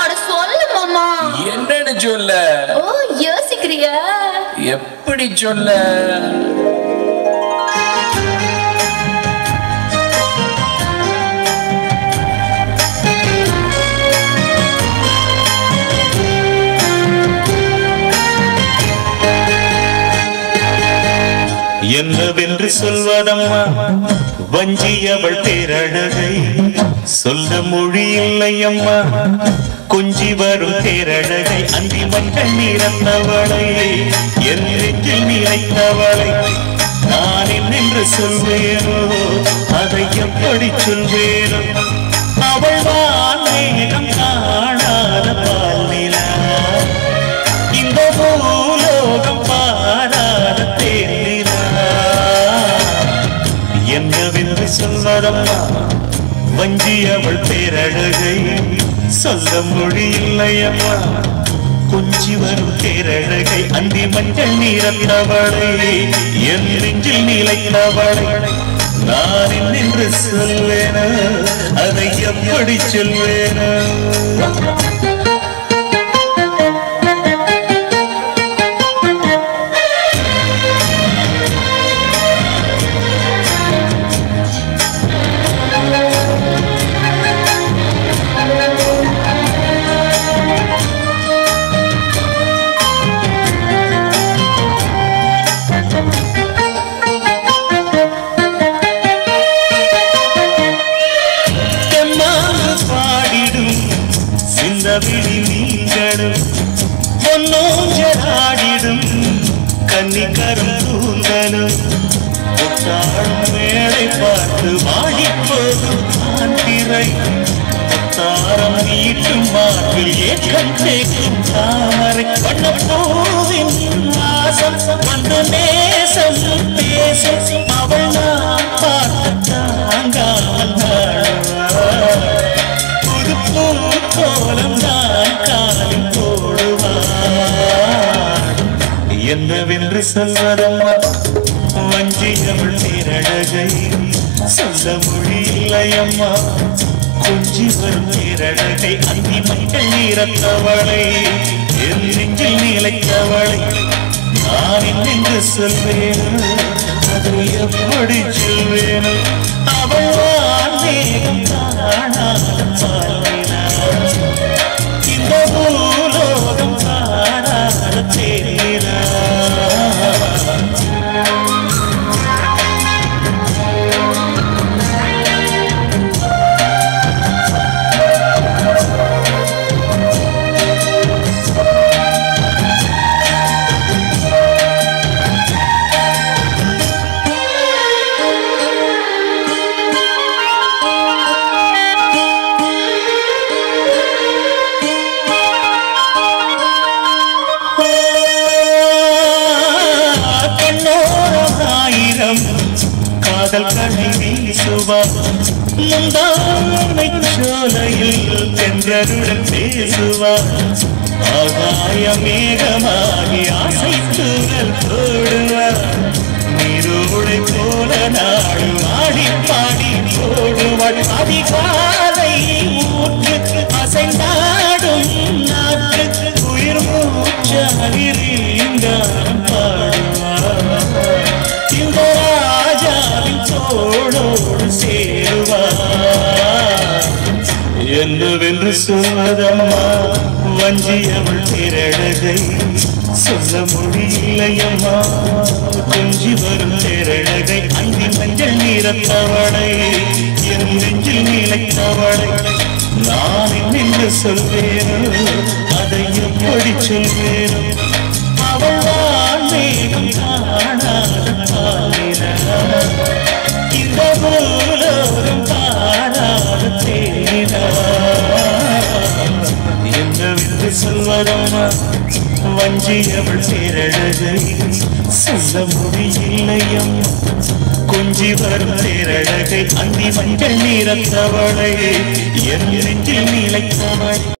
அட சொல்லு மாமா. என்னன்னு சொல்ல? ஓ யோசிக்கிறியா? எப்படி சொல்ல? என்னவென்று சொல்வதம்மா வஞ்சியவள் பேரழகை சொல்ல மொழி இல்லையம்மா கொஞ்சி வரும் பேரழகை அந்தி மஞ்சள் நிறந்தவளை என் நெஞ்சில் நிலைத்தவளை நான் என்னென்று சொல்வேனோ அதை எப்படி சொல்வேனோ அவள் வானேகம் காணாத பாலினா இந்த பூலோகம் பாராத தேனினா என்னவென்று சொல்வதம்மா வஞ்சி அவள் பேரழகை சொல்ல மொழி இல்லையம்மா கொஞ்சி வரும் பேரழகை அந்தி மஞ்சள் நிறந்தவளை என் நெஞ்சில் நிலைத்தவளை நான் என்னென்று சொல்வேன அதை எப்படி சொல்வேன பொன்னோஞ்சலாடிடும் கன்னிக்கரும் கூந்தலும் முத்தாடும் மேடை பார்த்து வாடிப்போகும் ஆண்டிரை முத்தாரம் நீட்டும் மாற்றில் ஏற்றம் தேக்கும் தாமரை பண்ணப்போவின் வாசம் வந்து நேசம் பேசும் அவள் நான் பார்த்து தாங்காமல் புது பூ கோலம் தான் காலில் போடுவார் என்னவென்று சொல்வதம்மா வஞ்சி அவள் பேரழகை சொல்ல மொழி இல்லையம்மா கொஞ்சி வரும் பேரழகை அந்தி மஞ்சள் நிறத்தவளை என் நெஞ்சில் நிலைத்தவளை நான் என்னென்று சொல்வேனோ அதை எப்படி சொல்வேனோ அவள் வானேகம் காணாத பாலினா இந்த பூலோகம் காணாத தேனினா காதல் கண்ணை வீசுவார் முந்தானை சோலையில் தென்றருடன் பேசுவார் ஆகாய மேகமாகி ஆசை தூரல் போடுவார் நீரோடை போல நாடு ஆடி பாடி போடுவாள் அதிகாலை ஊற்று அசைந்தாடும் நாட்டு உயிர் மூச்சாரிந்தாரம் பாடுவார் இந்த ராஜாவின் தோளோடு சேருவார் என்னவென்று சொல்வதம்மா வஞ்சி அவள் பேரழகை சொல்ல மொழி இல்லையம்மா கொஞ்சி வரும் பேரழகை அந்தி மஞ்சள் நிறத்தவளை என் நெஞ்சில் நிலைத்தவளை நான் என்னென்று சொல்வேனோ அதை எப்படி சொல்வேனோ அவள் வானேகம் காணாத பாலினா இந்த பூலோகம் பாராத தேனினா என்னவென்று சொல்வதம்மா வஞ்சி அவள் பேரழகை சொல்ல முடியில்லையம்மா கொஞ்சி வரும் பேரழகை அந்தி மஞ்சள் நிறத்தவளை என் நெஞ்சில் நிலைத்தவளை